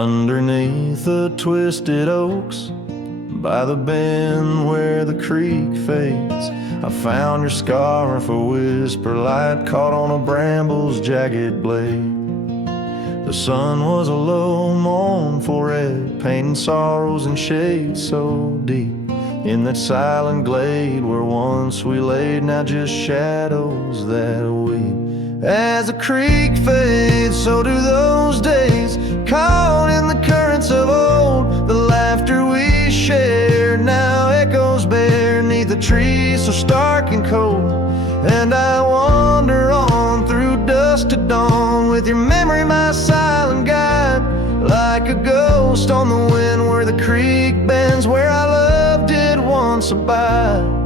Underneath the twisted oaks, by the bend where the creek fades, I found your scarf, a whisper light caught on a bramble's jagged blade. The sun was a low mournful red, painting sorrows in shades so deep. In that silent glade where once we laid, now just shadows that weep. As the creek fades, so do those days, caught in the currents of old. The laughter we shared now echoes bare neath the trees so stark and cold. And I wander on through dusk to dawn, with your memory my silent guide, like a ghost on the wind where the creek bends, where our love did once abide.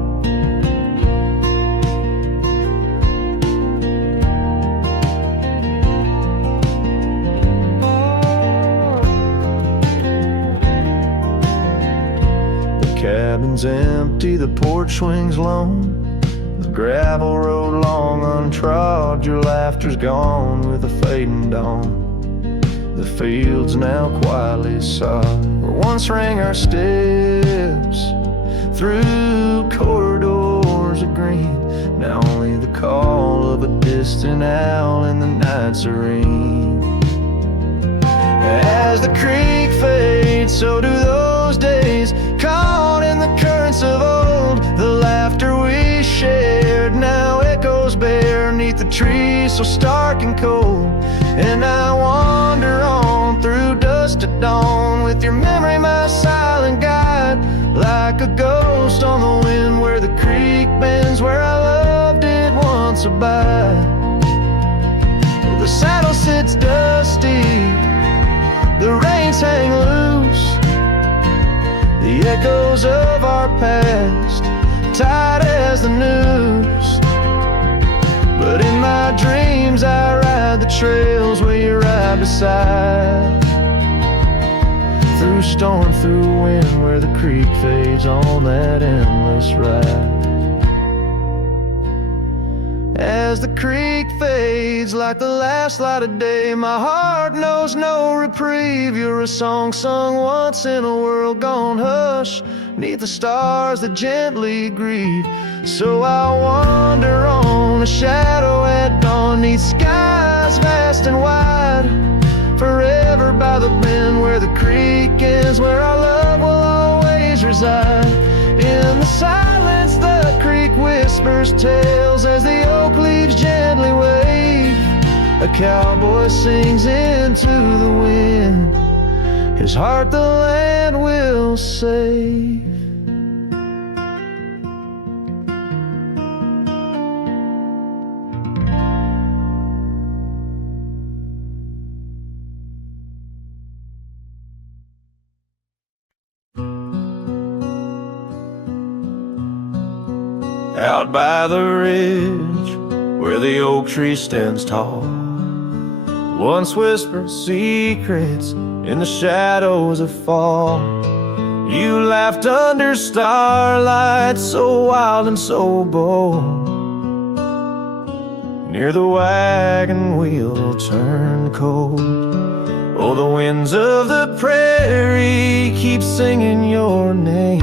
Cabin's empty, the porch swings lone, the gravel road long untrod. Your laughter's gone with the fading dawn. The fields now quietly sod, where once rang our steps through corridors of green. Now only the call of a distant owl in the night serene. As the creek fades, so do those days, caught in the currents of old. The laughter we shared now echoes bare neath the trees so stark and cold. And I wander on through dusk to dawn, with your memory my silent guide, like a ghost on the wind where the creek bends, where our love did once abide. The saddle sits dusty, the reins hang loose, the echoes of our past tied as the noose. But in my dreams I ride the trails where you ride beside, through storm, through wind, where the creek fades on that endless ride. As the creek fades like the last light of day, my heart knows no reprieve. You're a song sung once in a world gone hush, neath the stars that gently grieve. So I wander on, a shadow at dawn, neath skies vast and wide, forever by the bend where the creek ends, where our love will always reside. In the silence the creek whispers tales as the oak leaves gently wave. A cowboy sings into the wind, his heart the land will save. Out by the ridge where the oak tree stands tall, once whispered secrets in the shadows of fall. You laughed under starlight so wild and so bold. Near the wagon wheel turned cold. Oh, the winds of the prairie keep singing your name.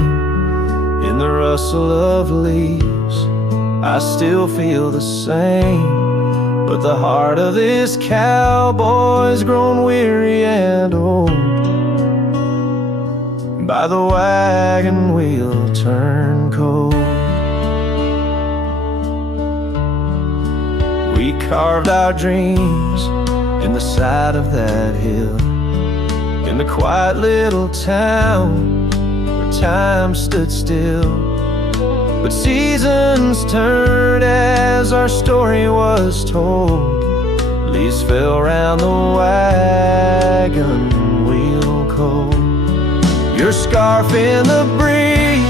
In the rustle of leaves I still feel the same, but the heart of this cowboy's grown weary and old. By the wagon wheel turned cold. We carved our dreams in the side of that hill, in the quiet little town where time stood still. But seasons turned as our story was told. Leaves fell round the wagon wheel cold. Your scarf in the breeze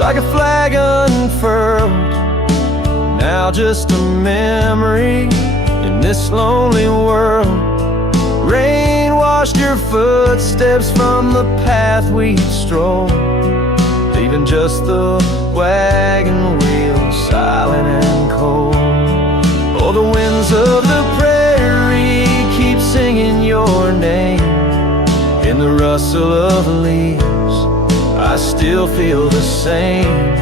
like a flag unfurled, now just a memory in this lonely world. Rain washed your footsteps from the path we strolled, leaving just the wagon wheel silent and cold. Oh, the winds of the prairie keep singing your name. the rustle of leaves, I still feel the same.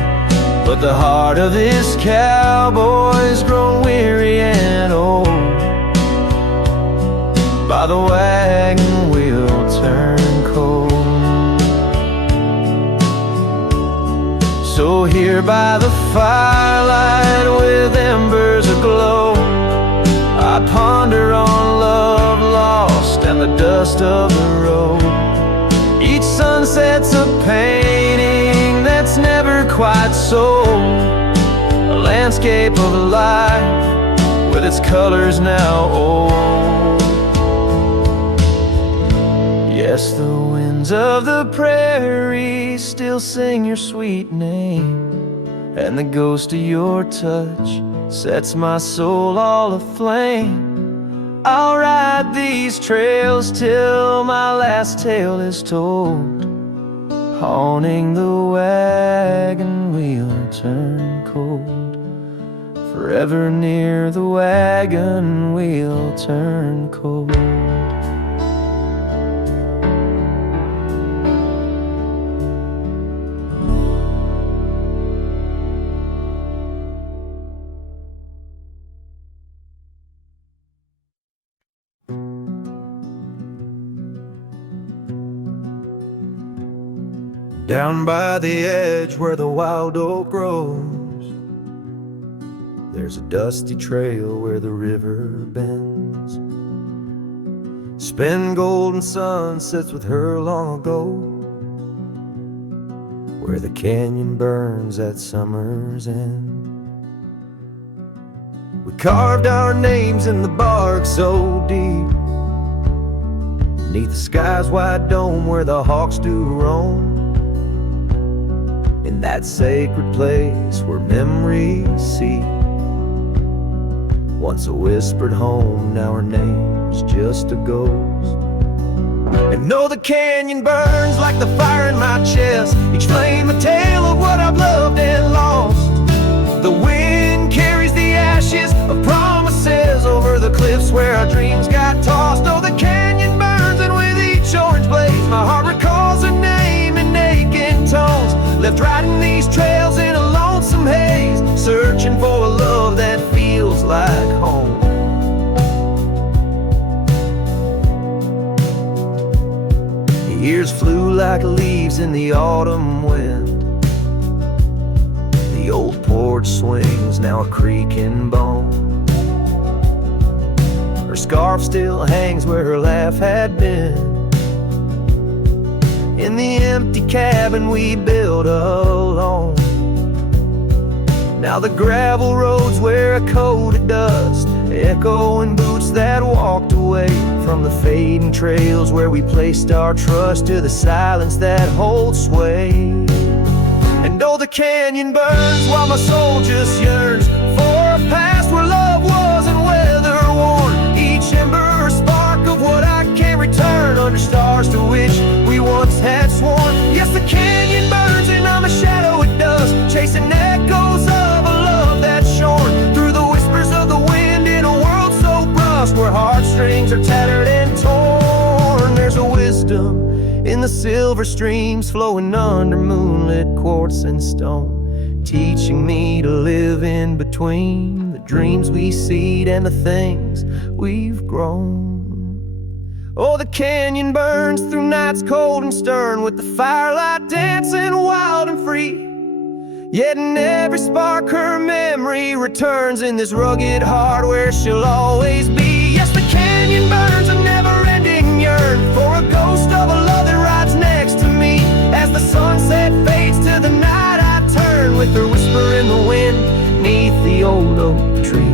But the heart of this cowboy's grown weary and old. By the wagon wheel turn cold. So here by the firelight with embers aglow, I ponder on love lost and the dust of the road. Each sunset's a painting that's never quite sold, a landscape of life with its colors now old. Yes, the winds of the prairie still sing your sweet name, and the ghost of your touch sets my soul all aflame. I'll ride these trails till my last tale is told, haunting the wagon wheel turn cold. Forever near the wagon wheel turn cold. Down by the edge where the wild oak grows, there's a dusty trail where the river bends. Spend golden sunsets with her long ago, where the canyon burns at summer's end. We carved our names in the bark so deep, beneath the sky's wide dome where the hawks do roam. In that sacred place where memories seep, once a whispered home, now her name's just a ghost. And know the canyon burns like the fire in my chest, each flame a tale of what I've loved and lost. The wind carries the ashes of promises over the cliffs where our dreams got tossed. Oh, the canyon burns, and with each orange blaze my heart recalls her name in aching tones, left riding these trails in a lonesome haze, searching for a love that feels like home. The years flew like leaves in the autumn wind. The old porch swings now a creaking bone. Her scarf still hangs where her laugh had been, in the empty cabin we built alone. Now the gravel roads wear a coat of dust, echoing boots that walked away from the fading trails where we placed our trust, to the silence that holds sway. And oh, the canyon burns while my soul just yearns for a past where love wasn't weather worn. Each ember a spark of what I can't return, under stars to which we once had sworn. Yes, the canyon burns and I'm a shadow it does, chasing echoes of a love that's shorn through the whispers of the wind in a world so brusque where heartstrings are tattered and torn. There's a wisdom in the silver streams flowing under moonlit quartz and stone, teaching me to live in between the dreams we seed and the things we've grown. Oh, the canyon burns through nights cold and stern, with the firelight dancing wild and free. Yet in every spark her memory returns, in this rugged heart where she'll always be. Yes, the canyon burns a never-ending yearn for a ghost of a love that rides next to me. As the sunset fades to the night I turn, with her whisper in the wind neath the old oak tree.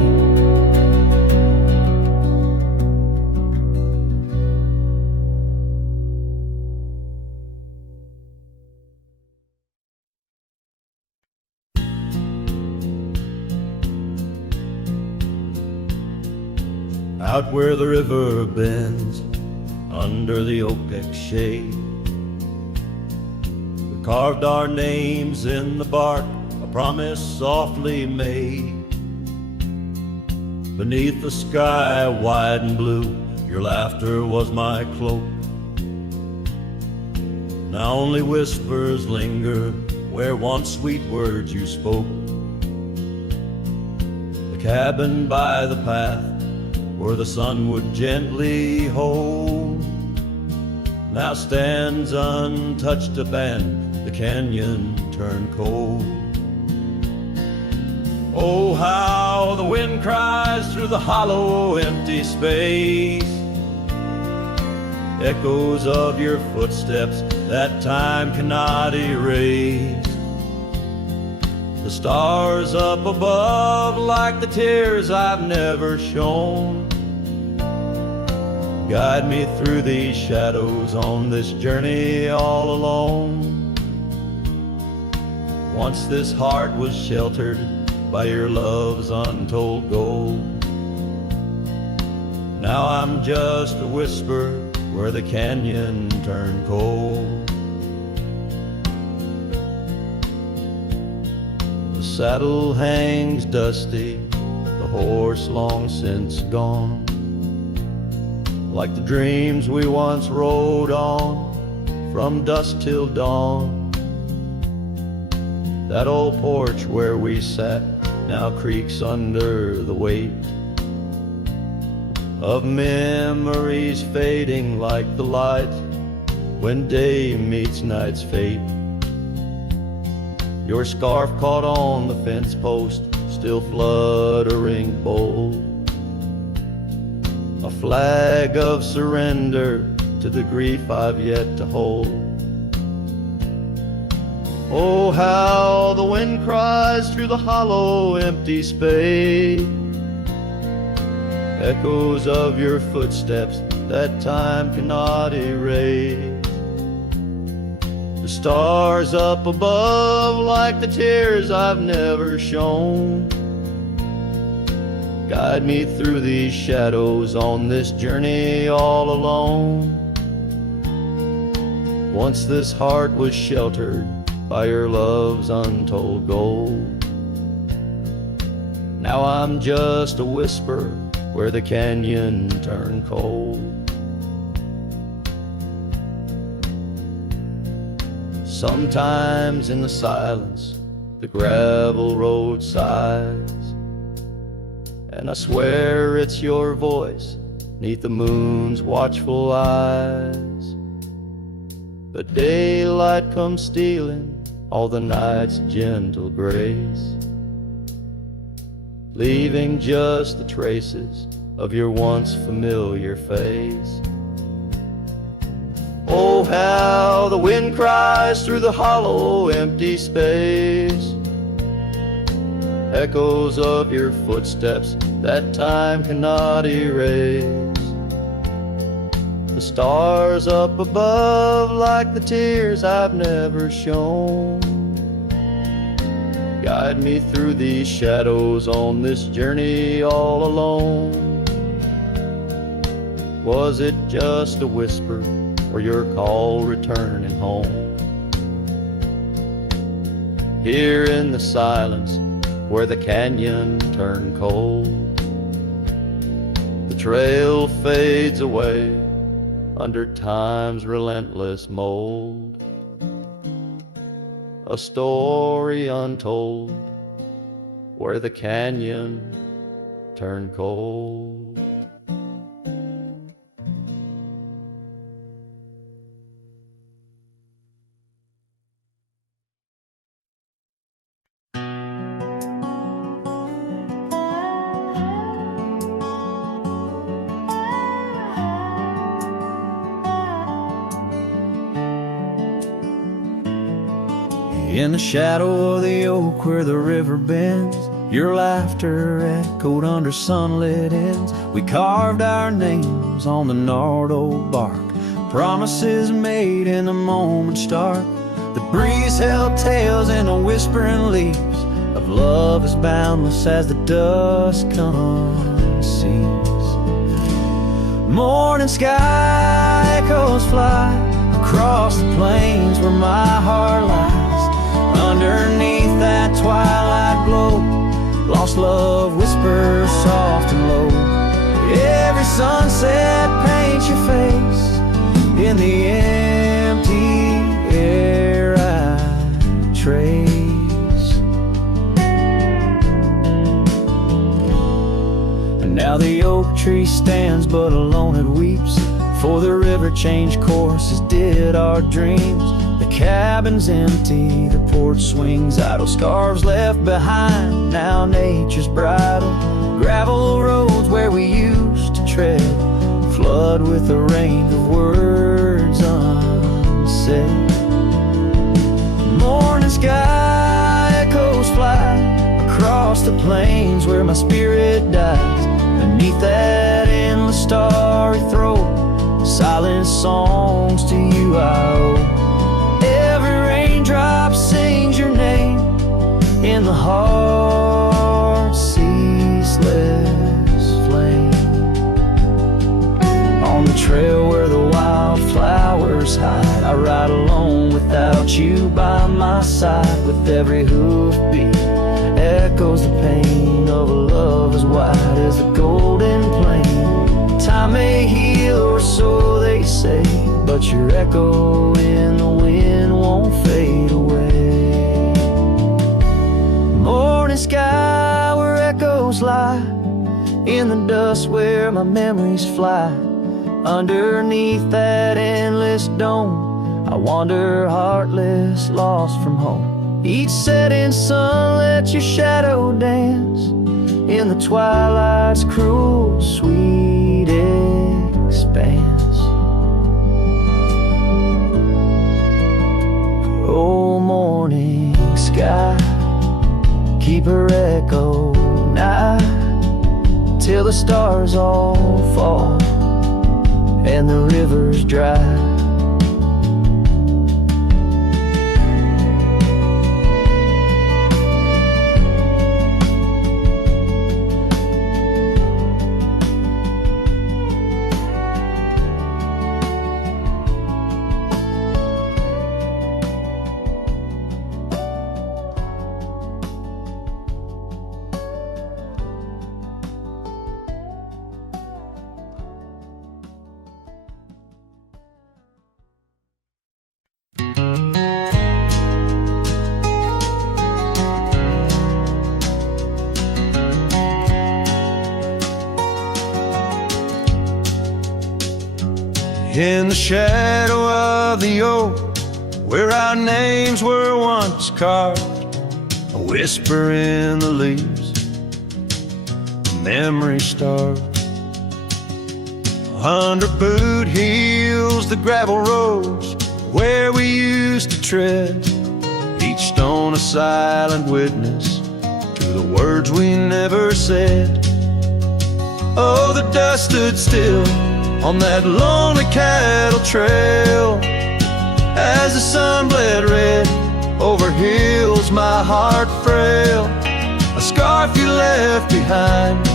Out where the river bends, under the oak shade, we carved our names in the bark, a promise softly made. Beneath the sky wide and blue, your laughter was my cloak. Now only whispers linger where once sweet words you spoke. The cabin by the path where the sun would gently hold now stands untouched, abandoned, the canyon turned cold. Oh, how the wind cries through the hollow, empty space, echoes of your footsteps that time cannot erase. The stars up above like the tears I've never shown guide me through these shadows on this journey all alone. Once this heart was sheltered by your love's untold gold. Now I'm just a whisper where the canyon turned cold. The saddle hangs dusty, the horse long since gone, like the dreams we once rode on from dusk till dawn. That old porch where we sat now creaks under the weight of memories fading like the light when day meets night's fate. Your scarf caught on the fence post, still fluttering bold, a flag of surrender to the grief I've yet to hold. Oh, how the wind cries through the hollow, empty space, echoes of your footsteps that time cannot erase. The stars up above like the tears I've never shown guide me through these shadows on this journey all alone. Once this heart was sheltered by your love's untold gold. Now I'm just a whisper where the canyon turned cold. Sometimes in the silence the gravel road sighs, and I swear it's your voice neath the moon's watchful eyes. But daylight comes stealing all the night's gentle grace, leaving just the traces of your once familiar face. Oh, how the wind cries through the hollow, empty space, echoes of your footsteps that time cannot erase. The stars up above like the tears I've never shown guide me through these shadows on this journey all alone. Was it just a whisper or your call returning home? Here in the silence where the canyon turned cold, the trail fades away under time's relentless mold, a story untold where the canyon turned cold. In the shadow of the oak where the river bends, your laughter echoed under sunlit ends. We carved our names on the gnarled old bark, promises made in the moment's dark. The breeze held tales in the whispering leaves of love as boundless as the dusk unsees. Morning sky echoes fly across the plains where my heart lies. Underneath that twilight glow, lost love whispers soft and low. Every sunset paints your face in the empty tree stands, but alone it weeps. For the river changed courses, did our dreams. The cabin's empty, the porch swings idle, scarves left behind, now nature's bridle. Gravel roads where we used to tread, flood with a rain of words unsaid. Morning sky echoes fly across the plains where my spirit dies. Beneath that endless starry throat, silent songs to you I owe. Every raindrop sings your name in the heart's ceaseless flame. On the trail where the wildflowers hide, I ride alone without you by my side. With every hoofbeat echoes the pain of a love as wide as the golden plain. Time may heal, or so they say, but your echo in the wind won't fade away. Morning sky where echoes lie, in the dust where my memories fly. Underneath that endless dome, I wander heartless, lost from home. Each setting sun lets your shadow dance in the twilight's cruel, sweet expanse. Oh, morning sky, keep her echo nigh till the stars all fall and the river's dry. In the shadow of the oak, where our names were once carved, a whisper in the leaves, memory starved. Under boot heels, the gravel roads where we used to tread, each stone a silent witness to the words we never said. Oh, the dust stood still on that lonely cattle trail as the sun bled red over hills my heart frail. A scarf you left behind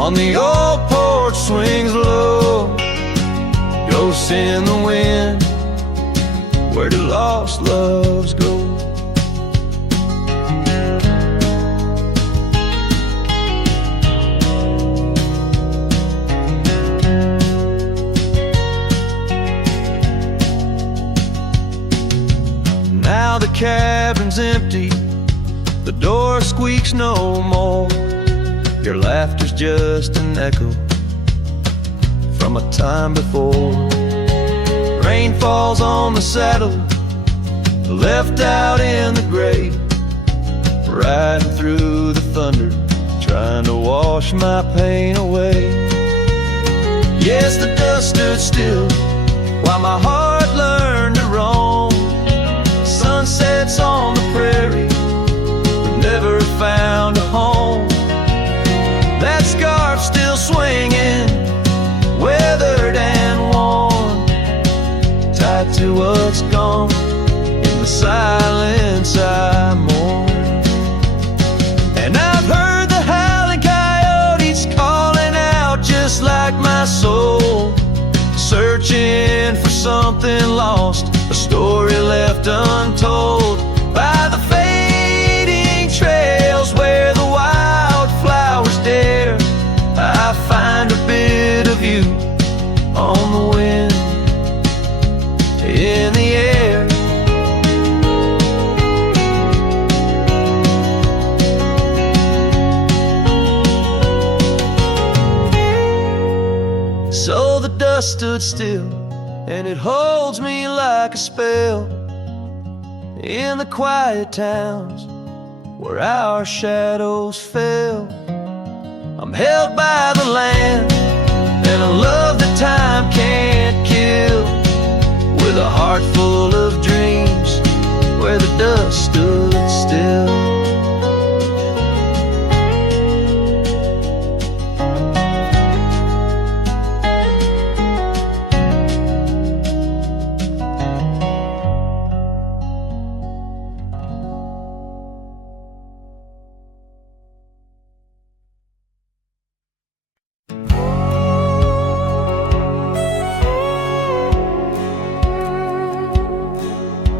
on the old porch swings low, ghosts in the wind, where do lost loves go? Now the cabin's empty, the door squeaks no more. Your laughter's just an echo from a time before. Rain falls on the saddle, left out in the gray, riding through the thunder, trying to wash my pain away. Yes, the dust stood still while my heart learned to roam. Sunsets on the prairie, but never found a home. That scarf still swinging, weathered and worn, tied to what's gone in the silence I mourn. And I've heard the howling coyotes calling out just like my soul, searching for something lost, a story left untold by the fading trails where the wildflowers dare. I find a bit of you on the wind, in the air. stood still, and it holds me like a spell. In the quiet towns where our shadows fell, I'm held by the land and a love that time can't kill, with a heart full of dreams where the dust stood still.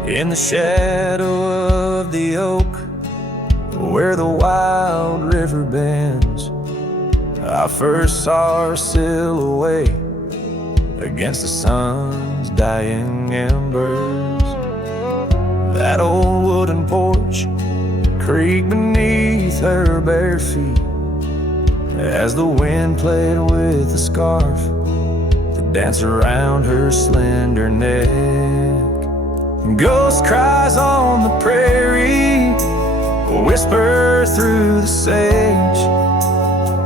In the shadow of the oak, where the wild river bends, I first saw her silhouette against the sun's dying embers. That old wooden porch creaked beneath her bare feet as the wind played with the scarf that danced around her slender neck. Ghost cries on the prairie whisper through the sage,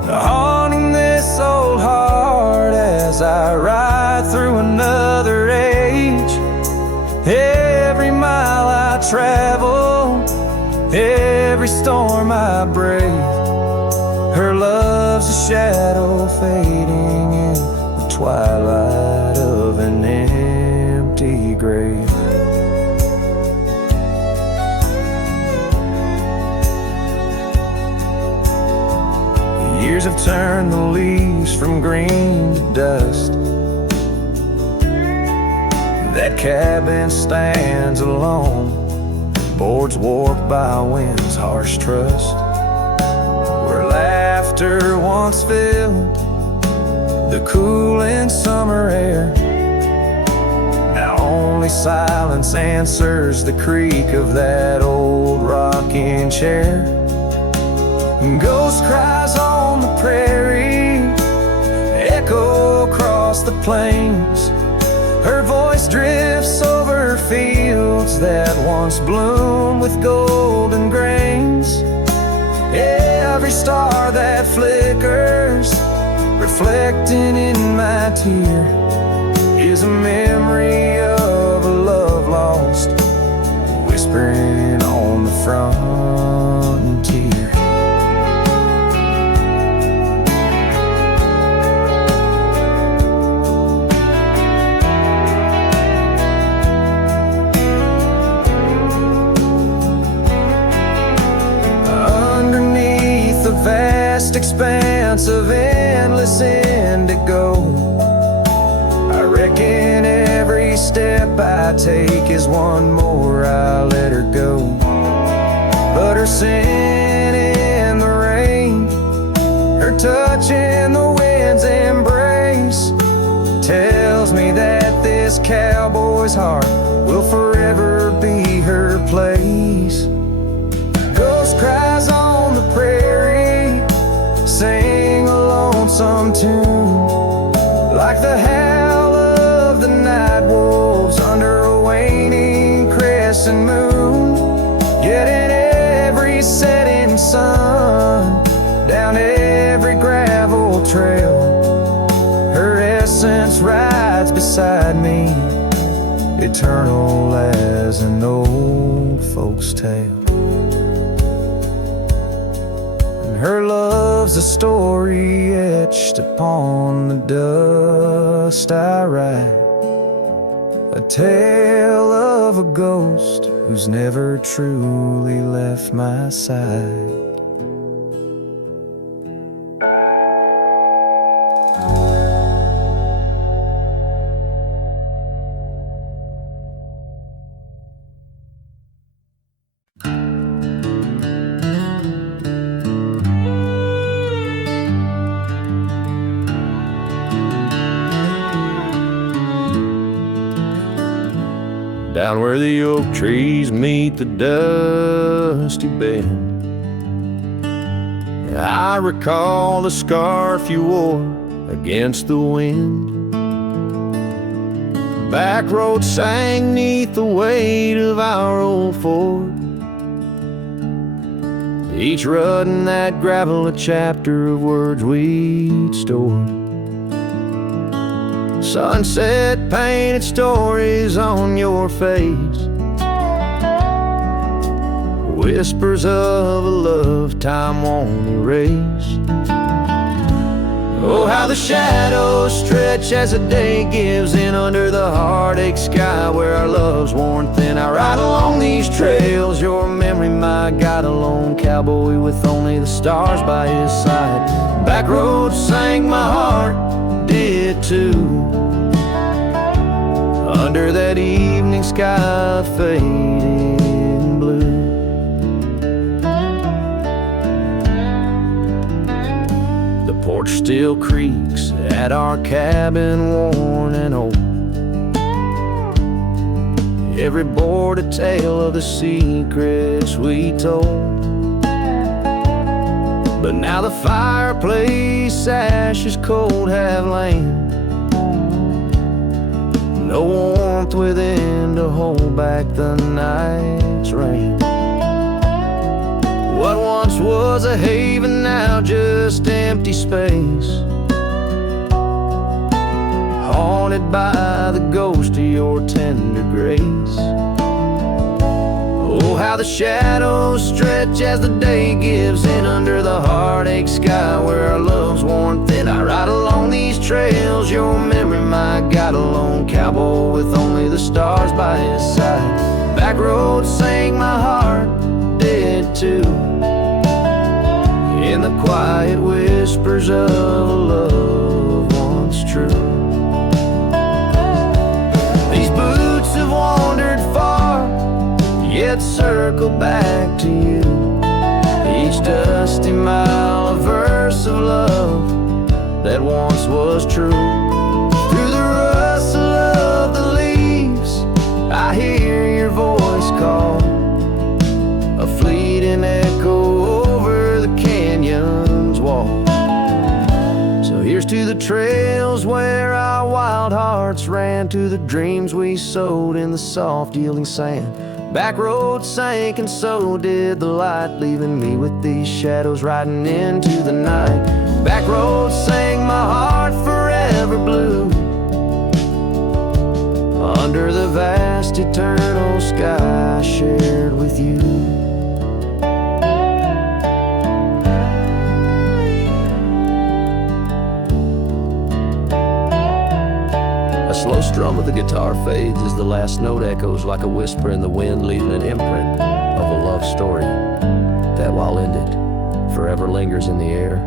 haunting this old heart as I ride through another age. Every mile I travel, every storm I brave, her love's a shadow fading in the twilight of an empty grave. Years have turned the leaves from green to dust. That cabin stands alone, boards warped by wind's harsh trust, where laughter once filled the cooling summer air. Now only silence answers the creak of that old rocking chair. Ghost cries on the prairie echo across the plains, her voice drifts over fields that once bloomed with golden grains. Every star that flickers, reflecting in my tear, is a memory of a love lost, whispering on the frontier. Vast expanse of endless indigo, I reckon every step I take is one more I let her go. But her scent in the rain, her touch in the wind's embrace, tells me that this cowboy's heart will forever be her place. Ghost cries on the prairie, sing a lonesome tune, like the howl of the night wolves under a waning crescent moon. Yet in every setting sun, down every gravel trail, her essence rides beside me, eternal as an old folk's tale. Her love's a story etched upon the dust I write, a tale of a ghost who's never truly left my side. Down where the oak trees meet the dusty bend, I recall the scarf you wore against the wind. back road sang 'neath the weight of our old Ford. Each rut in that gravel a chapter of words we'd stored. Sunset painted stories on your face, whispers of a love time won't erase. Oh, how the shadows stretch as the day gives in under the heartache sky where our love's worn thin. I ride along these trails, your memory my guide, a lone cowboy with only the stars by his side. Back road sang my heart, did too, under that evening sky fading blue. The porch still creaks at our cabin, worn and old. Every board a tale of the secrets we told. But now the fireplace ashes cold have lain, no warmth within to hold back the night's rain. What once was a haven now just empty space, haunted by the ghost of your tender grace. Oh, how the shadows stretch as the day gives in under the heartache sky where our love's worn thin. I ride along these trails, your memory my guide, a lone cowboy with only the stars by his side. Back road sang my heart, did too, in the quiet whispers of a love once true. These boots have wandered far, yet circle back to you. Each dusty mile a verse of love that once was true. Through the rustle of the leaves I hear your voice call, a fleeting echo over the canyon's wall. So here's to the trails where our wild hearts ran, to the dreams we sowed in the soft yielding sand. Back road sank and so did the light, leaving me with these shadows riding into the night. Back road sang my heart forever blue, under the vast eternal sky shared with you. A slow strum of the guitar fades as the last note echoes like a whisper in the wind, leaving an imprint of a love story that, while ended, forever lingers in the air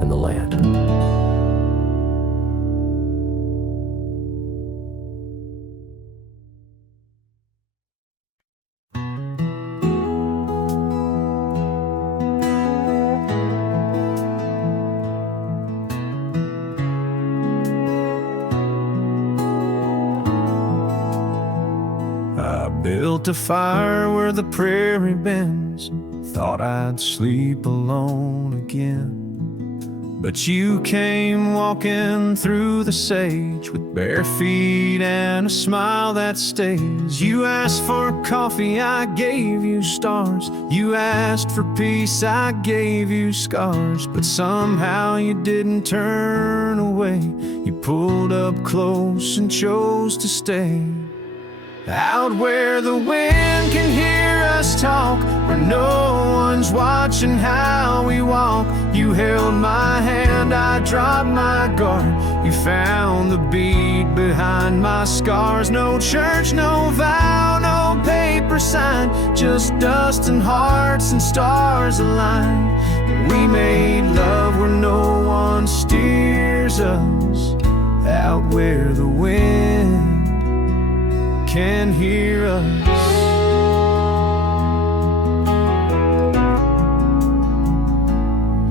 and the land. Built a fire where the prairie bends, thought I'd sleep alone again. But you came walking through the sage with bare feet and a smile that stays. You asked for coffee, I gave you stars. You asked for peace, I gave you scars. But somehow you didn't turn away. You pulled up close and chose to stay. Out where the wind can hear us talk, where no one's watching how we walk. You held my hand, I dropped my guard. You found the beat behind my scars. No church, no vow, no paper sign, just dust and hearts and stars aligned. We made love where no one steers us, out where the wind can hear us.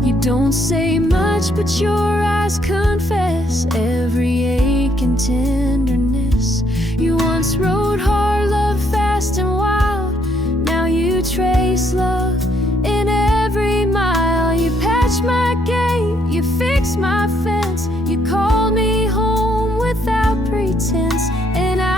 You don't say much, but your eyes confess every ache and tenderness. You once rode hard, loved fast and wild. Now you trace love in every mile. You patched my gate, you fixed my fence. You called me home without pretense, and I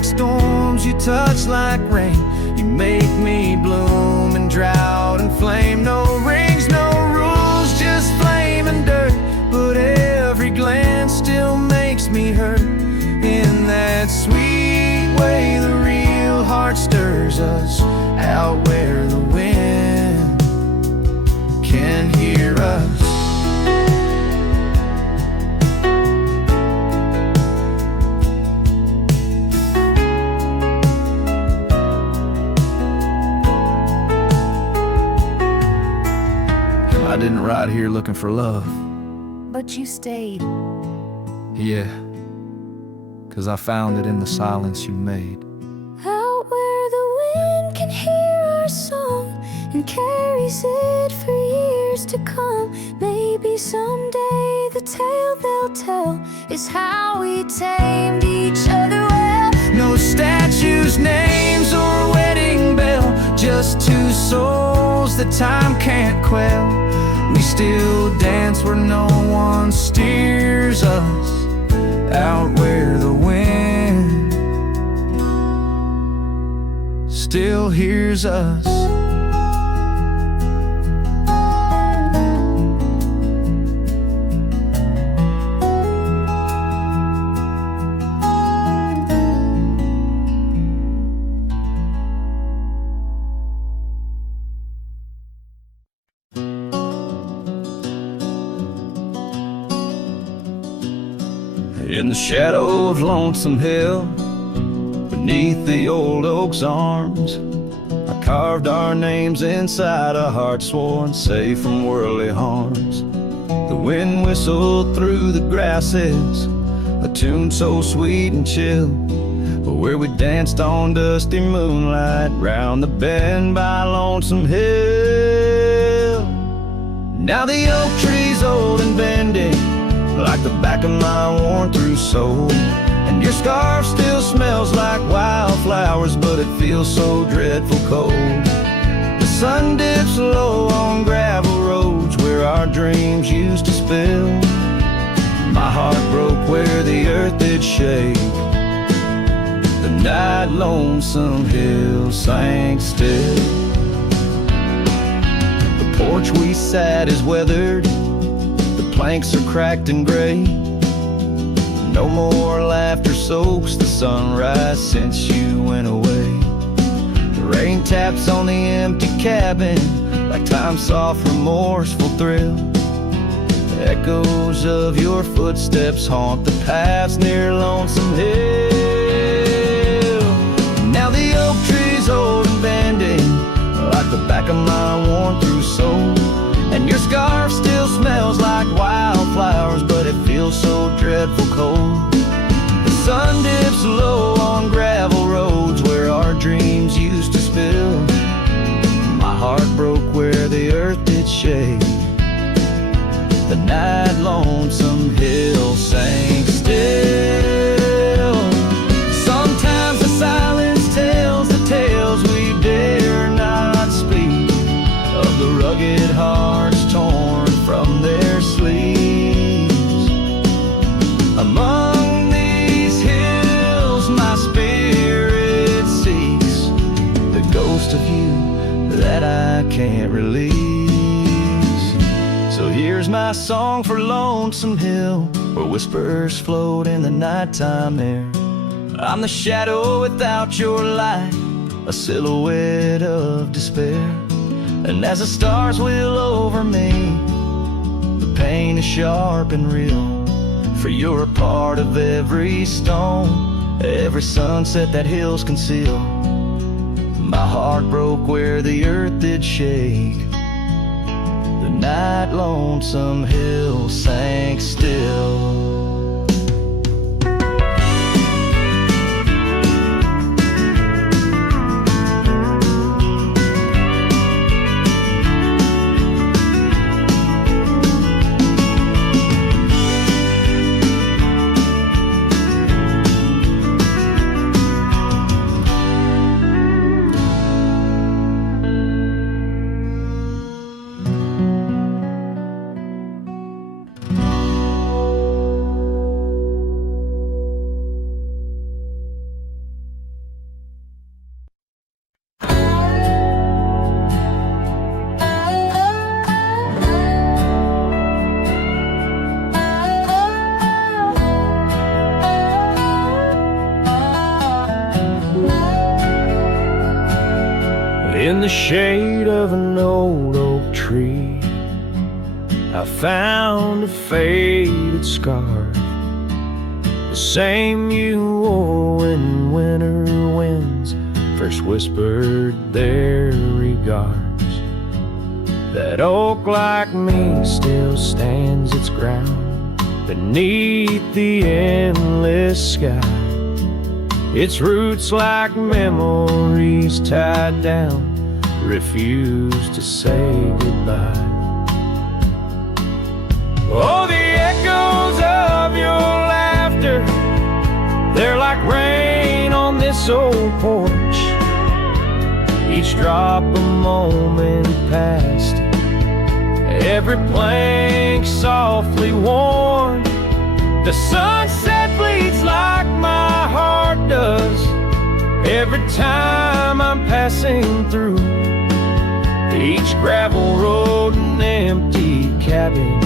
like storms, you touch like rain. You make me bloom in drought and flame. No rings, no rules, just flame and dirt. But every glance still makes me hurt. In that sweet way, the real heart stirs us out where the wind can hear us. I didn't ride here looking for love. But you stayed. Yeah, 'cause I found it in the silence you made. Out where the wind can hear our song and carries it for years to come. Maybe someday the tale they'll tell is how we tamed each other well. No statues, names, or wedding bell, just two souls that time can't quell. We still dance where no one steers us, out where the wind still hears us. In the shadow of Lonesome Hill, beneath the old oak's arms, I carved our names inside a heart sworn safe from worldly harms. The wind whistled through the grasses, a tune so sweet and chill, where we danced on dusty moonlight round the bend by Lonesome Hill. Now the oak tree's old and bending, like the back of my worn-through soul, and your scarf still smells like wildflowers, but it feels so dreadful cold. The sun dips low on gravel roads where our dreams used to spill. My heart broke where the earth did shake. The night Lonesome Hill sank still. The porch we sat is weathered, planks are cracked and gray. No more laughter soaks the sunrise since you went away. The rain taps on the empty cabin like time's soft, remorseful thrill. The echoes of your footsteps haunt the paths near Lonesome Hill. Now the oak tree's old and bending, like the back of my worn-through soul, and your scarf still smells like wildflowers, but it feels so dreadful cold. The sun dips low on gravel roads where our dreams used to spill. My heart broke where the earth did shake. The night Lonesome Hill sank still. Sometimes the silence tells the tales we dare not speak, of the rugged hearts torn from their sleeves. Among these hills my spirit seeks the ghost of you that I can't release. So here's my song for Lonesome Hill, where whispers float in the nighttime air. I'm the shadow without your light, a silhouette of despair. And as the stars wheel over me, the pain is sharp and real. For you're a part of every stone, every sunset that hills conceal. My heart broke where the earth did shake. The night Lonesome Hill sank still. In the shade of an old oak tree, I found a faded scarf, the same you wore when winter winds first whispered their regards. That oak like me still stands its ground beneath the endless sky, its roots like memories tied down, refuse to say goodbye. Oh, the echoes of your laughter, they're like rain on this old porch, each drop a moment past, every plank softly worn. The sunset bleeds like my heart does every time I'm passing through each gravel road and empty cabin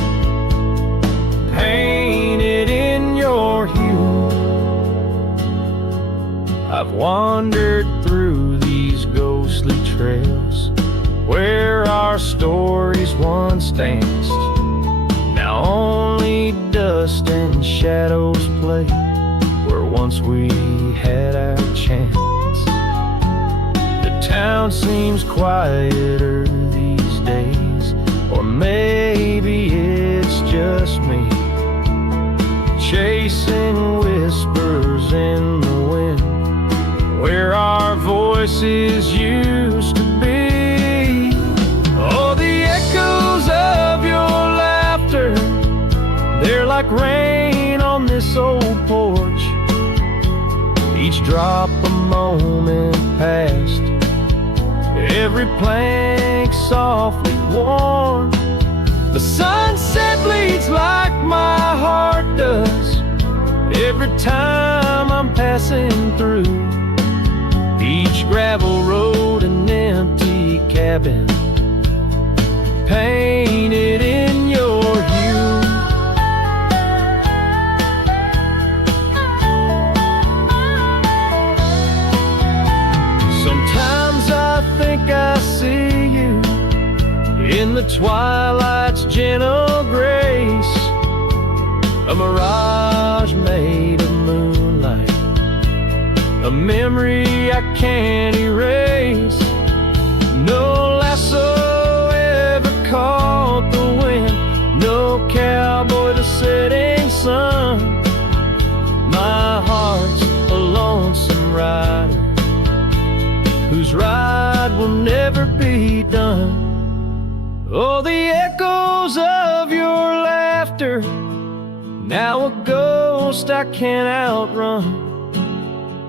painted in your hue. I've wandered through these ghostly trails where our stories once danced. Now only dust and shadows play where once we had our chance. The town seems quieter these days, or maybe it's just me, chasing whispers in the wind where our voices used to be. Oh, the echoes of your laughter, they're like rain on this old porch, each drop a moment past, every plank softly worn. The sunset bleeds like my heart does every time I'm passing through each gravel road and empty cabin painted in your hue. Sometimes I think I see you in the twilight's gentle grace, a mirage made of moonlight, a memory I can't erase. No lasso ever caught the wind, no cowboy the setting sun. My heart's a lonesome rider whose ride will never be done. Oh, the echoes of your laughter, now a ghost I can't outrun,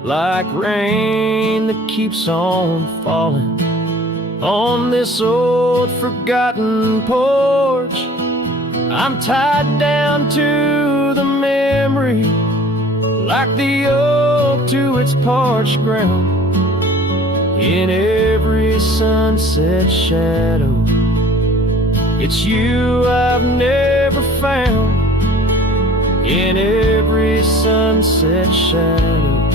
like rain that keeps on falling on this old forgotten porch. I'm tied down to the memory, like the oak to its parched ground. In every sunset shadow, it's you I've never found. In every sunset shadow,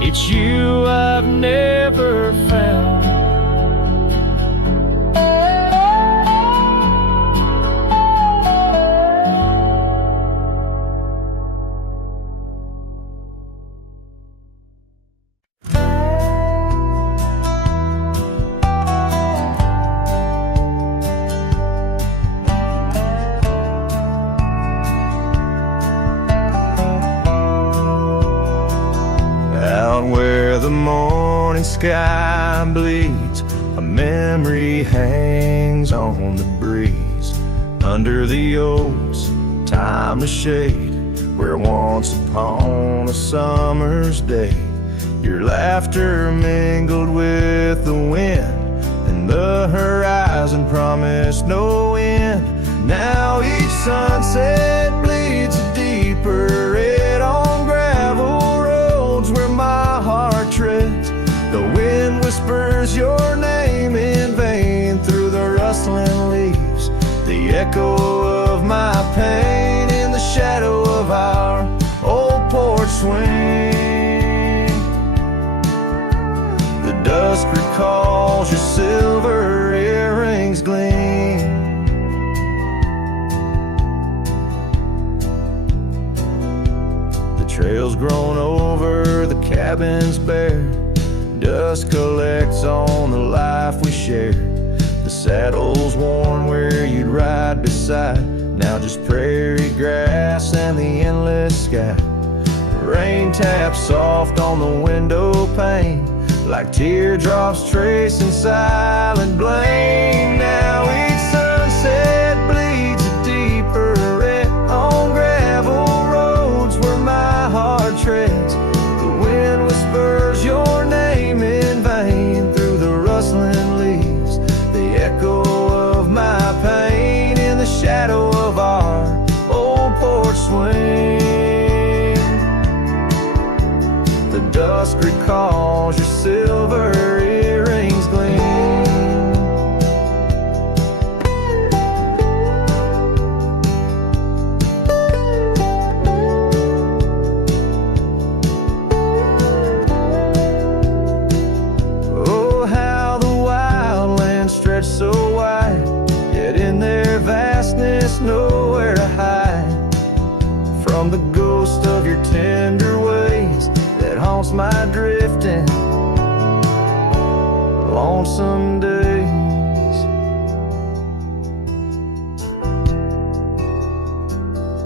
it's you I've never found. Where the morning sky bleeds, a memory hangs on the breeze. Under the oaks, timeless shade, where once upon a summer's day, your laughter mingled with the wind, and the horizon promised no end. Now each sunset bleeds a deeper red on gravel roads where my heart treads. The wind whispers your name in vain through the rustling leaves, the echo of my pain in the shadow of our old porch swing. The dust dusk recalls your silver earrings gleam. The trail's grown over, the cabin's bare. Dust collects on the life we share. The saddle's worn where you'd ride beside. Now just prairie grass and the endless sky. Rain taps soft on the window pane, like teardrops tracing silent blame. Now each sunset bleeds a deeper red on gravel roads where my heart treads. The wind whispers your name in vain through the rustling leaves. The echo of my pain in the shadow of our old porch swing. The dusk recalls your silver earrings gleam. Oh, how the wildlands stretch so wide, yet in their vastness nowhere to hide from the ghost of your tender ways that haunts my drifting lonesome days.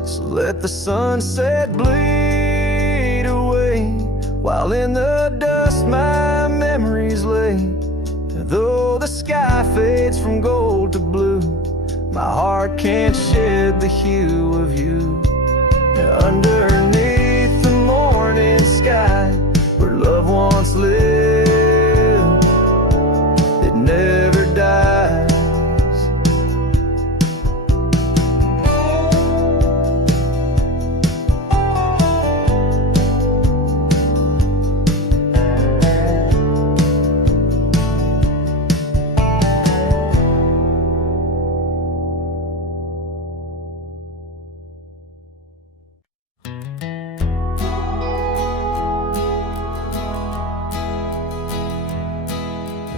So let the sunset bleed away, while in the dust my memories lay. Though the sky fades from gold to blue, my heart can't shed the hue of you. Underneath the morning sky, where love once lived, it never dies.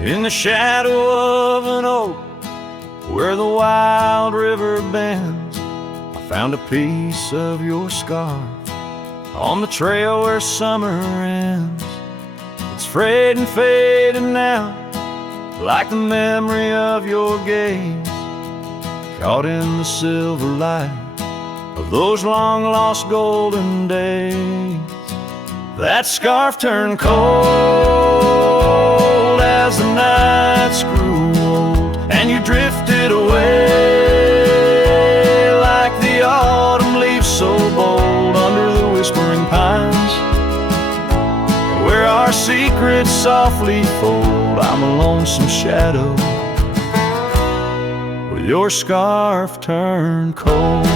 In the shadow of an oak, where the wild river bends, I found a piece of your scarf on the trail where summer ends. It's frayed and faded now, like the memory of your gaze, caught in the silver light of those long lost golden days. That scarf turned cold as the nights grew old, and you drifted away like the autumn leaves so bold under the whispering pines, where our secrets softly fold. I'm a lonesome shadow with your scarf turned cold.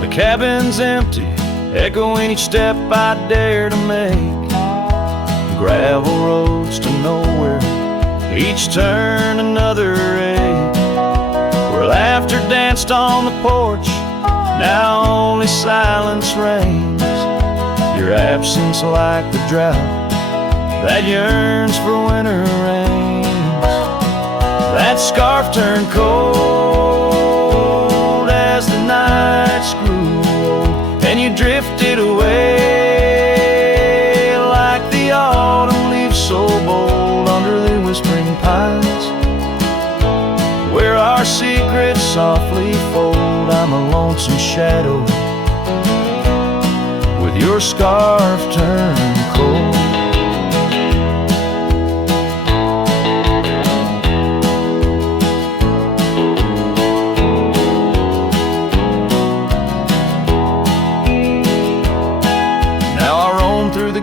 The cabin's empty, echoing each step I dare to make. Gravel roads to nowhere, each turn another ache. Where laughter danced on the porch, now only silence reigns. Your absence like the drought that yearns for winter rains. That scarf turned cold as the nights grew old, and you drifted away like the autumn leaves so bold under the whispering pines, where our secrets softly fold. I'm a lonesome shadow with your scarf turned cold.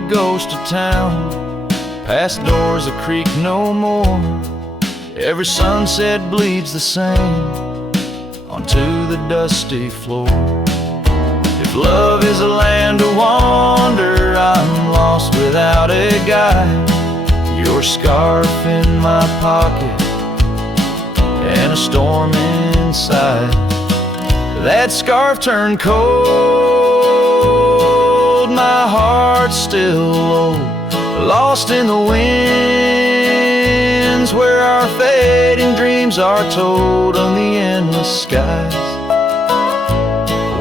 Ghost of town, past doors that creak no more. Every sunset bleeds the same onto the dusty floor. If love is a land to wander, I'm lost without a guide. Your scarf in my pocket and a storm inside. That scarf turned cold my heart still low, lost in the winds, where our fading dreams are told on the endless skies.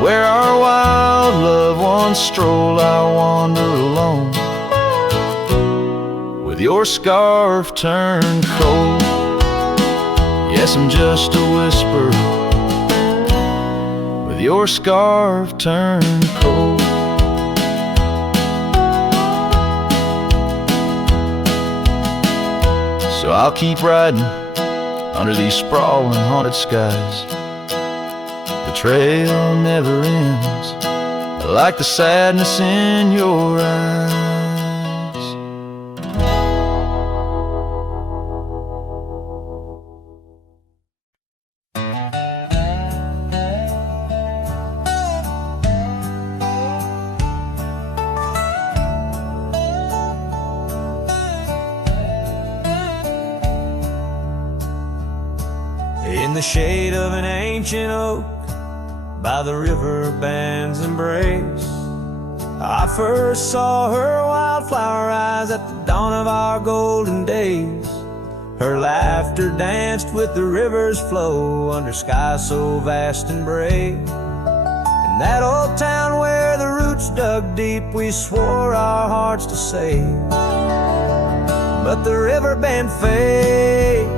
Where our wild loved ones stroll, I wander alone, with your scarf turned cold. Yes, I'm just a whisper, with your scarf turned cold. So I'll keep riding under these sprawling haunted skies. The trail never ends, like the sadness in your eyes. In the shade of an ancient oak, by the river band's embrace, I first saw her wildflower eyes at the dawn of our golden days. Her laughter danced with the river's flow under skies so vast and brave. In that old town where the roots dug deep, we swore our hearts to save. But the river band fades,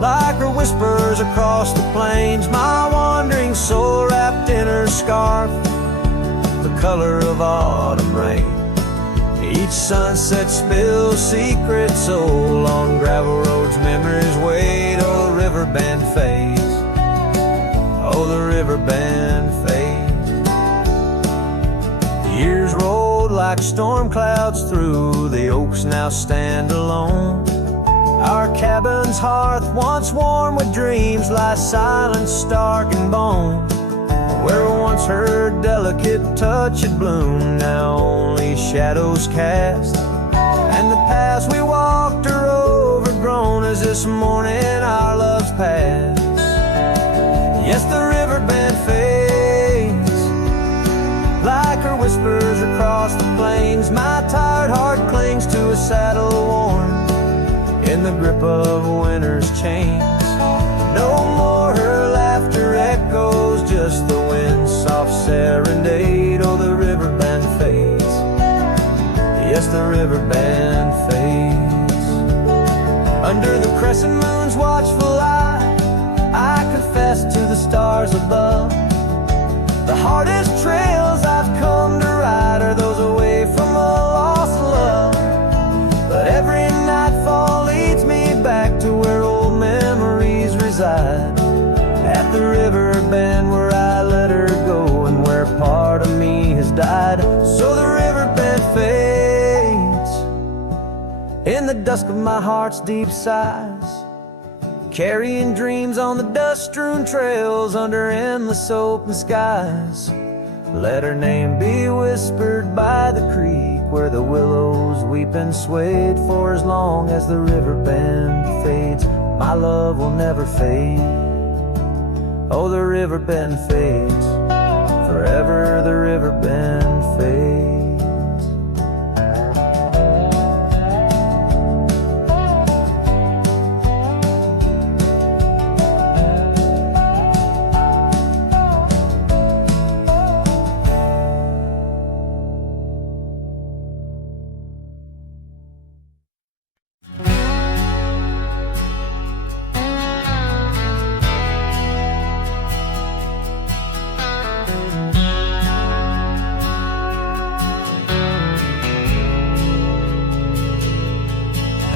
like her whispers across the plains. My wandering soul wrapped in her scarf, the color of autumn rain. Each sunset spills secrets so on gravel roads, memories wait. Oh, the river band fades, oh, the river band fades. Years rolled like storm clouds through, the oaks now stand alone. Our cabin's hearth, once warm with dreams, lies silent, stark and bone. Where once her delicate touch had bloomed, now only shadows cast. And the paths we walked are overgrown as this morning our love's past. Yes, the river band fades, like her whispers across the plains. My tired heart clings to a saddle worn in the grip of winter's chains. No more her laughter echoes, just the wind's soft serenade. Oh, the river band fades, yes, the river band fades. Under the crescent moon's watchful eye, I confess to the stars above, the hardest trails I've come to ride are those away from a lost love. But every nightfall leads me back to where old memories reside, at the river bend where I let her go and where part of me has died. So the river bend fades in the dusk of my heart's deep sighs, carrying dreams on the dust-strewn trails under endless open skies. Let her name be whispered by the creek where the willows weep and swayed. For as long as the river bend fades, my love will never fade. Oh, the river bend fades, forever the river bend fades.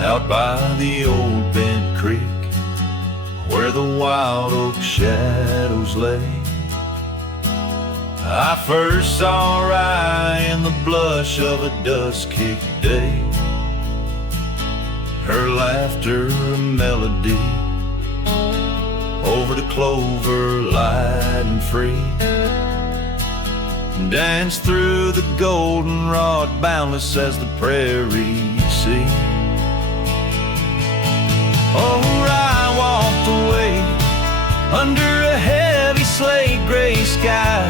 Out by the old bent creek, where the wild oak shadows lay, I first saw Rye in the blush of a dust-kicked day. Her laughter a melody over the clover, light and free, dance through the goldenrod, boundless as the prairie sea. Oh, I walked away under a heavy slate gray sky,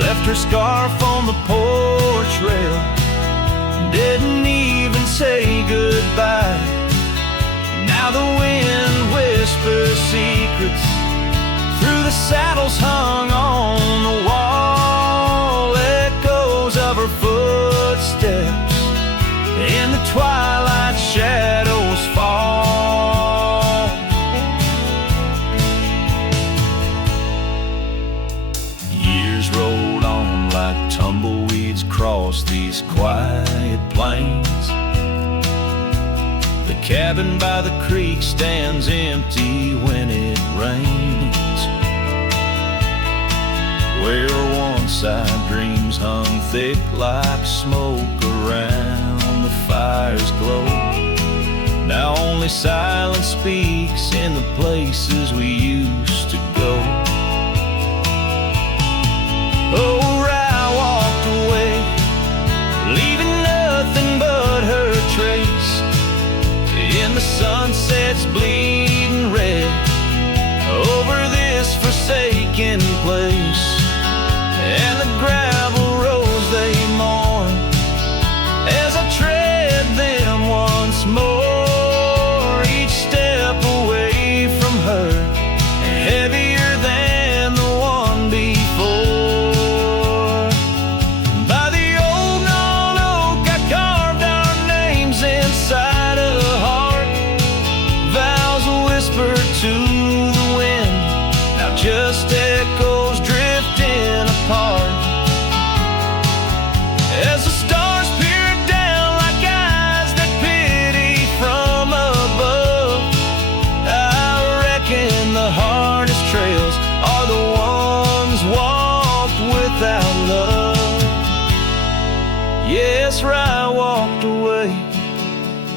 left her scarf on the porch rail, didn't even say goodbye. Now the wind whispers secrets through the saddles hung on the wall, echoes of her footsteps in the twilight shadows fall. Years rolled on like tumbleweeds cross these quiet plains. The cabin by the creek stands empty when it rains, where once our dreams hung thick like smoke around the fire's glow. Now only silence speaks in the places we used to go. Oh, I walked away, leaving nothing but her trace in the sunset's bleeding red over this forsaken place. And the gravel roads they mourn as I tread them once more, each step away from her heavier than the one before. By the old gnarled oak I carved our names inside a heart, vows whispered to the wind, now just echoes drifting apart. As the stars peer down like eyes that pity from above, I reckon the hardest trails are the ones walked without love. Yes, I walked away,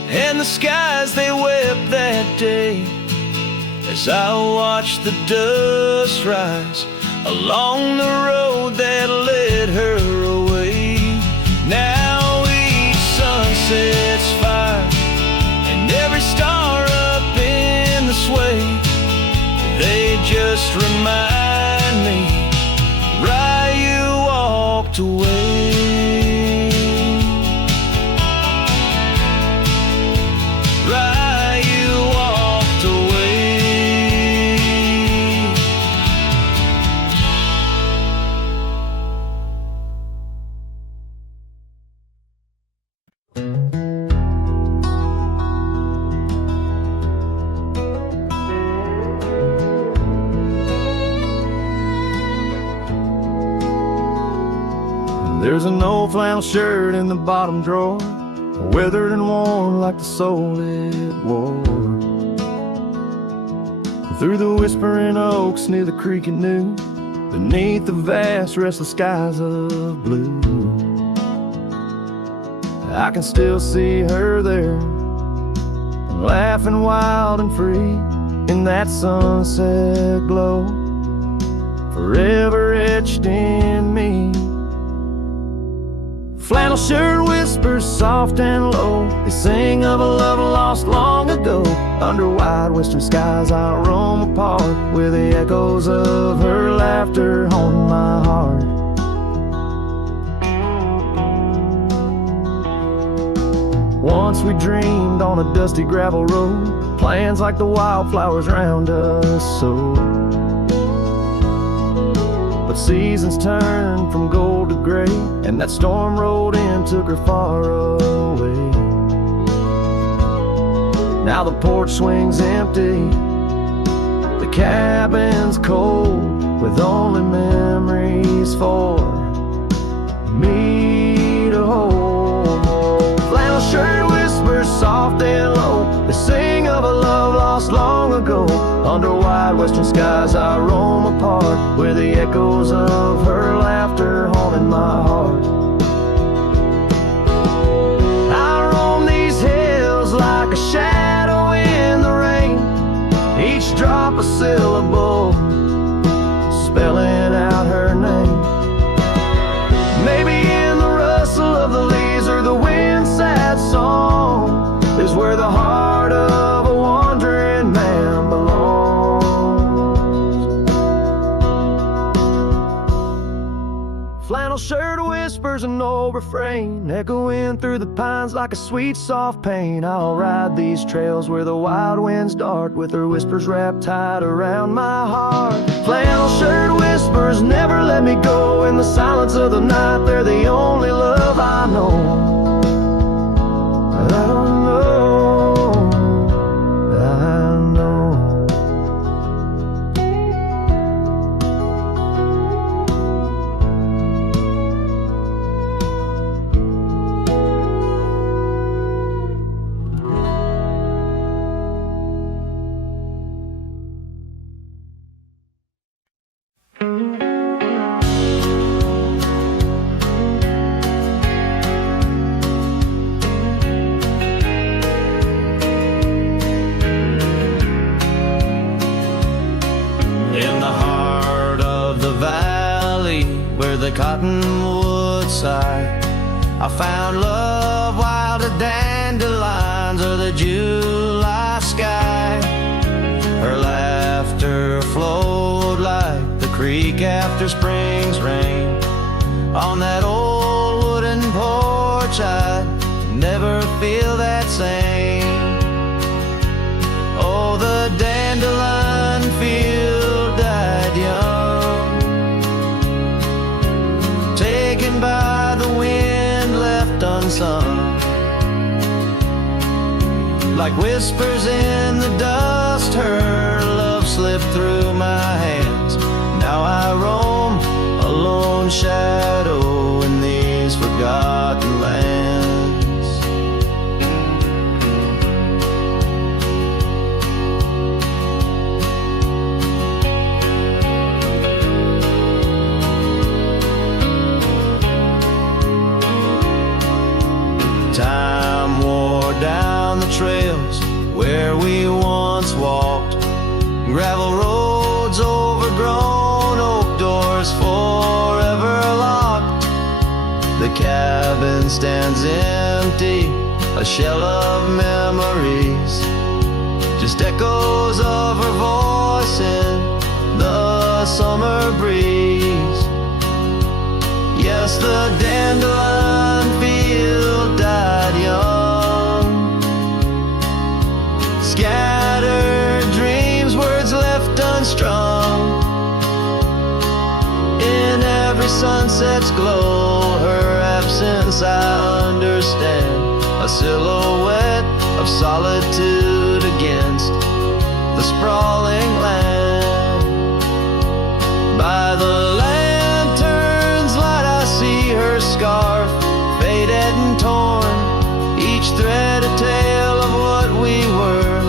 and the skies they wept that day as I watched the dust rise along the road that led her away. Now each sunset's fire and every star up in the sway, they just remind me, right, you walked away. Right, you walked away. There's an old flannel shirt in the bottom drawer, weathered and worn like the soul it wore. Through the whispering oaks near the creek it knew, beneath the vast restless skies of blue, I can still see her there, laughing wild and free in that sunset glow, forever etched in me. Flannel shirt whispers soft and low, they sing of a love lost long ago. Under wide western skies I roam apart, with the echoes of her laughter haunting my heart. Once we dreamed on a dusty gravel road, plans like the wildflowers round us so. But seasons turned from gold to gray, and that storm rolled in, took her far away. Now the porch swings empty, the cabin's cold, with only memories for me to hold. Flannel shirt whispers soft and low, they sing of a love lost long ago. Under wide western skies I roam apart, where the echoes of her laughter haunting my heart. I roam these hills like a shadow in the rain, each drop a syllable, spelling out her name. Maybe in the rustle of the leaves or the wind's sad song is where the heart of a wandering man belongs. refrain echoing through the pines like a sweet soft pain. I'll ride these trails where the wild winds dart, with her whispers wrapped tight around my heart. Flannel shirt whispers never let me go. In the silence of the night, they're the only love I know. I don't know, I know. The cottonwood side, I found love while the dandelions or the July sky. Her laughter flowed like the creek after spring's rain. On that old wooden porch, I'd never feel that same. Oh, the dandelion field died young, taken by the wind, left unsung. Like whispers in the dust, her love slipped through my hands. Now I roam a lone shadow in these forgotten lands. Time wore down the trails where we once walked, gravel roads overgrown, oak doors forever locked. The cabin stands empty, a shell of memories, just echoes of her voice in the summer breeze. Yes, the dandelion field died young, scattered dreams, words left unstrung. In every sunset's glow, her absence I understand, a silhouette of solitude against the sprawling land. By the lantern's light I see her scarf, faded and torn, each thread a tale of what we were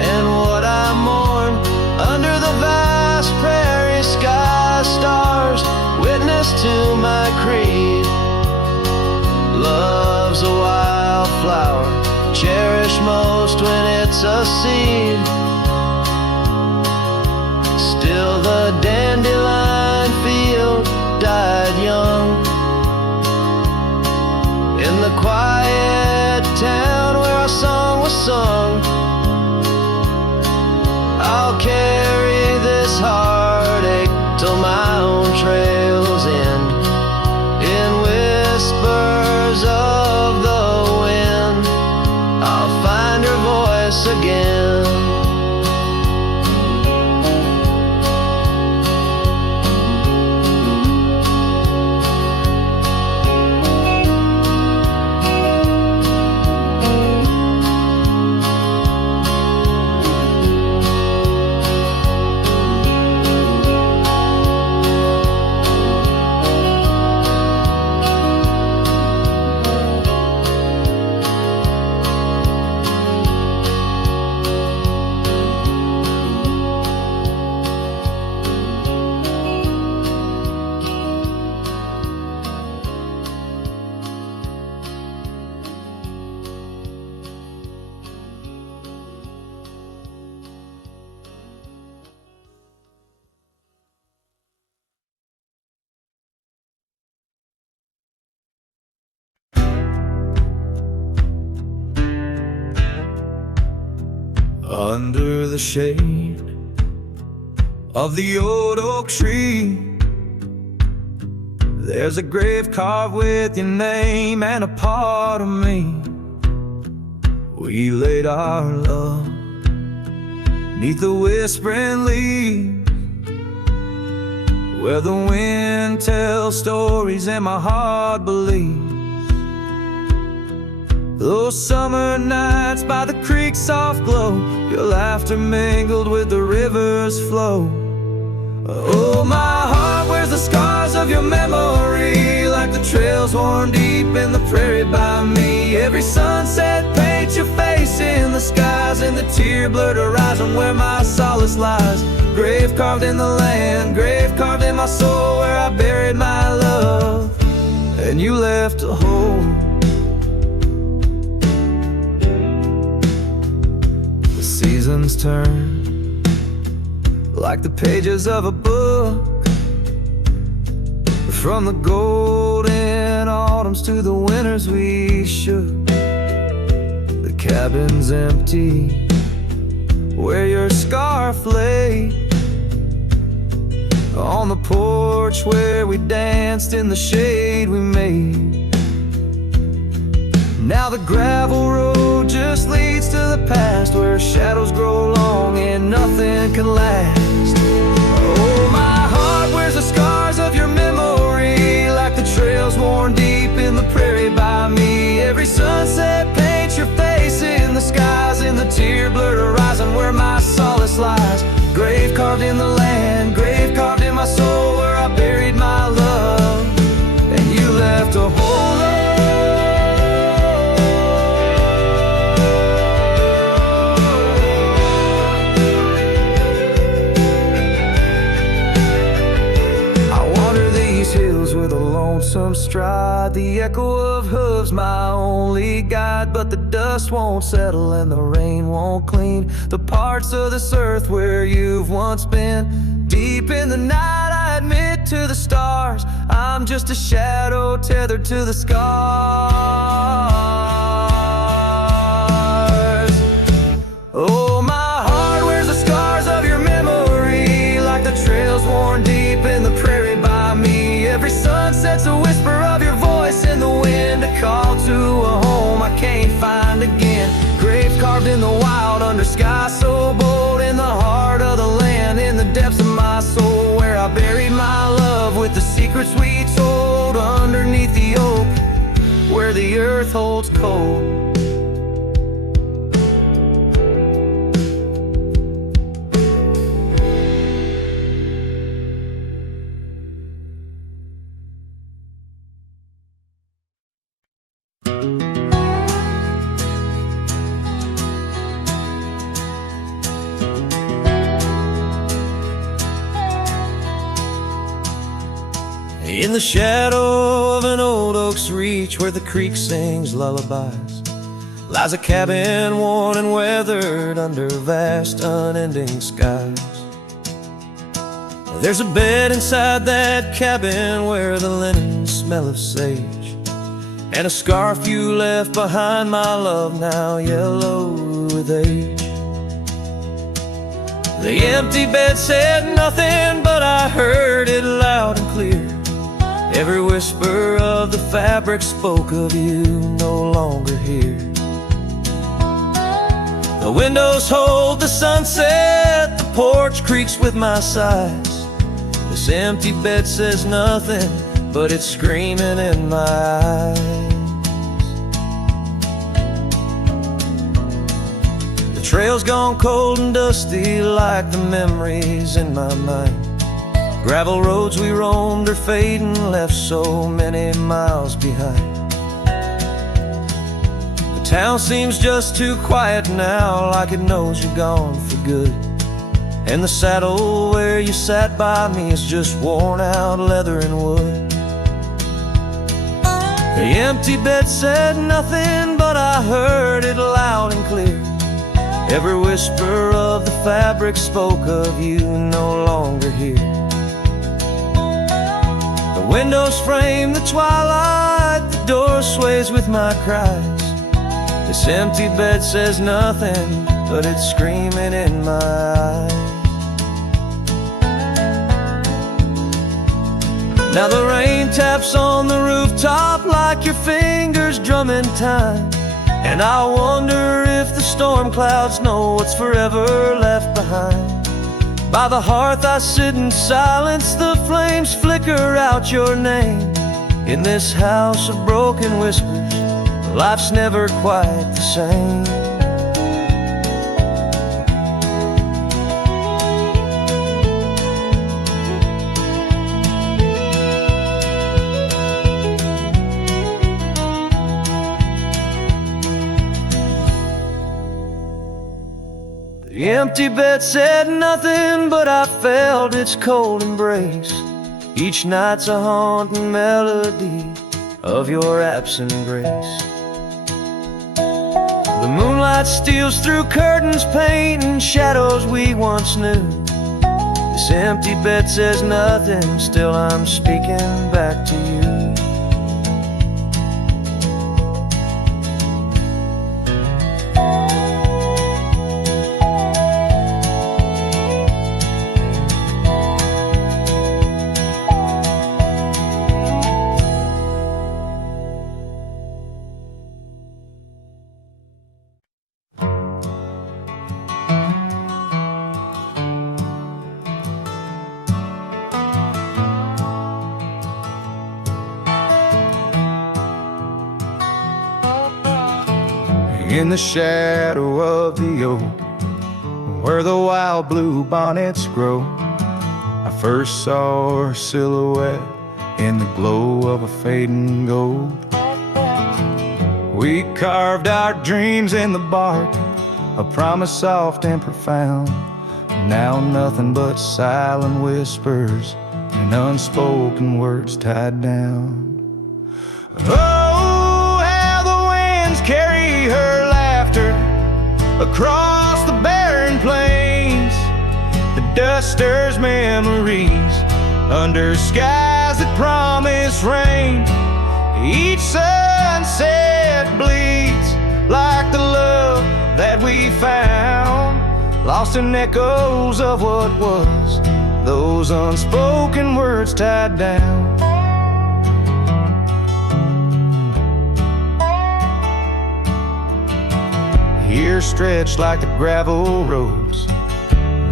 and what I mourn. Under the vast prairie sky, stars witness to my creed. Love's a wildflower, cherished most when it's a seed. Still the dandelion field died young. In the quiet town where our song was sung, I'll carry this heartache till my own trails end. In whispers of the wind, I'll find her voice again. Under the shade of the old oak tree, There's a grave carved with your name and a part of me. We laid our love 'neath the whispering leaves, where the wind tells stories and my heart believes. Those summer nights by the creek's soft glow, your laughter mingled with the river's flow. Oh, my heart wears the scars of your memory, like the trails worn deep in the prairie by me. Every sunset paints your face in the skies, and the tear-blurred horizon where my solace lies. Grave carved in the land, grave carved in my soul, where I buried my love, and you left a hole. The seasons turn like the pages of a book, from the golden autumns to the winters we shook. The cabin's empty where your scarf lay, on the porch where we danced in the shade we made. Now the gravel road just leads to the past, where shadows grow long and nothing can last. Oh, my heart wears the scars of your memory, like the trails worn deep in the prairie by me. Every sunset paints your face in the skies, in the tear-blurred horizon where my solace lies. Grave carved in the land, grave carved in my soul, where I buried my love, and you left a hole. With a lonesome stride, the echo of hooves my only guide. But the dust won't settle and the rain won't clean the parts of this earth where you've once been. Deep in the night I admit to the stars, I'm just a shadow tethered to the scars. Oh, my heart wears the scars of your memory, like the trails worn deep in the prairie by me. Every sunset's a whisper of your voice in the wind, a call to a home I can't find again. Grave carved in the wild under sky so bold, in the heart of the land, in the depths of my soul, where I buried my love with the secrets we told, underneath the oak where the earth holds cold. In the shadow of an old oak's reach, where the creek sings lullabies, lies a cabin worn and weathered under vast unending skies. There's a bed inside that cabin where the linen smell of sage, and a scarf you left behind, my love, now yellow with age. The empty bed said nothing, but I heard it loud and clear. Every whisper of the fabric spoke of you no longer here. The windows hold the sunset, the porch creaks with my sighs. This empty bed says nothing, but it's screaming in my eyes. The trail's gone cold and dusty like the memories in my mind. Gravel roads we roamed are fading, left so many miles behind. The town seems just too quiet now, like it knows you're gone for good. And the saddle where you sat by me is just worn out leather and wood. The empty bed said nothing, but I heard it loud and clear. Every whisper of the fabric spoke of you no longer here. The windows frame the twilight, the door sways with my cries. This empty bed says nothing, but it's screaming in my eyes. Now the rain taps on the rooftop like your fingers drumming time. And I wonder if the storm clouds know what's forever left behind. By the hearth I sit in silence, the flames flicker out your name. In this house of broken whispers, life's never quite the same. The empty bed said nothing, but I felt its cold embrace. Each night's a haunting melody of your absent grace. The moonlight steals through curtains, painting shadows we once knew. This empty bed says nothing, still I'm speaking back to you. In the shadow of the oak, where the wild blue bonnets grow, I first saw her silhouette in the glow of a fading gold. We carved our dreams in the bark, a promise soft and profound. Now nothing but silent whispers and unspoken words tied down. Oh, how the winds carry her laughter across the barren plains. The dust stirs memories under skies that promise rain. Each sunset bleeds like the love that we found, lost in echoes of what was, those unspoken words tied down. Here stretched like the gravel roads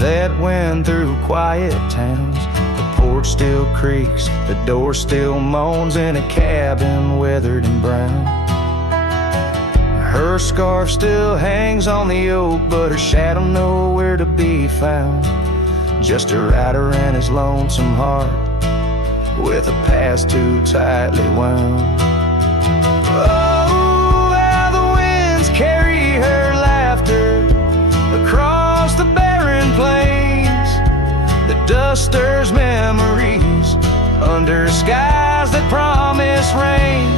that went through quiet towns. The porch still creaks, the door still moans in a cabin weathered and brown. Her scarf still hangs on the oak, but her shadow nowhere to be found. Just a rider and his lonesome heart with a past too tightly wound. Oh, how the winds carry her laughter across the barren plains. The dust stirs memories under skies that promise rain.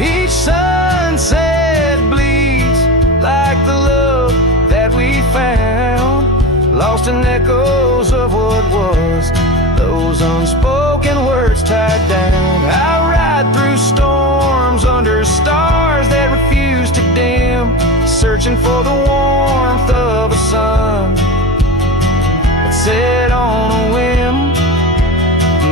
Each sunset bleeds like the love that we found, lost in echoes of what was, those unspoken words tied down. I ride through storms under stars that refuse to dim, searching for the warmth of a sun that set on a whim.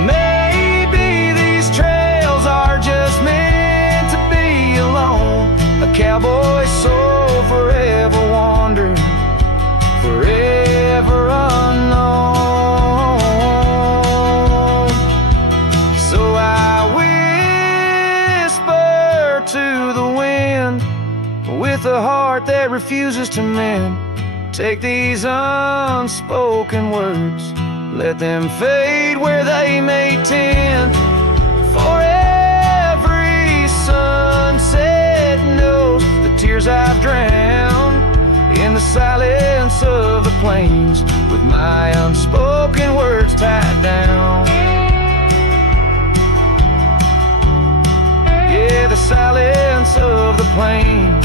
Maybe these trails are just meant to be alone. A cowboy's soul forever wandered, forever unknown. So I whisper to the wind with a heart that refuses to mend. Take these unspoken words, let them fade where they may tend. For every sunset knows the tears I've drowned in the silence of the plains, with my unspoken words tied down. Yeah, the silence of the plains.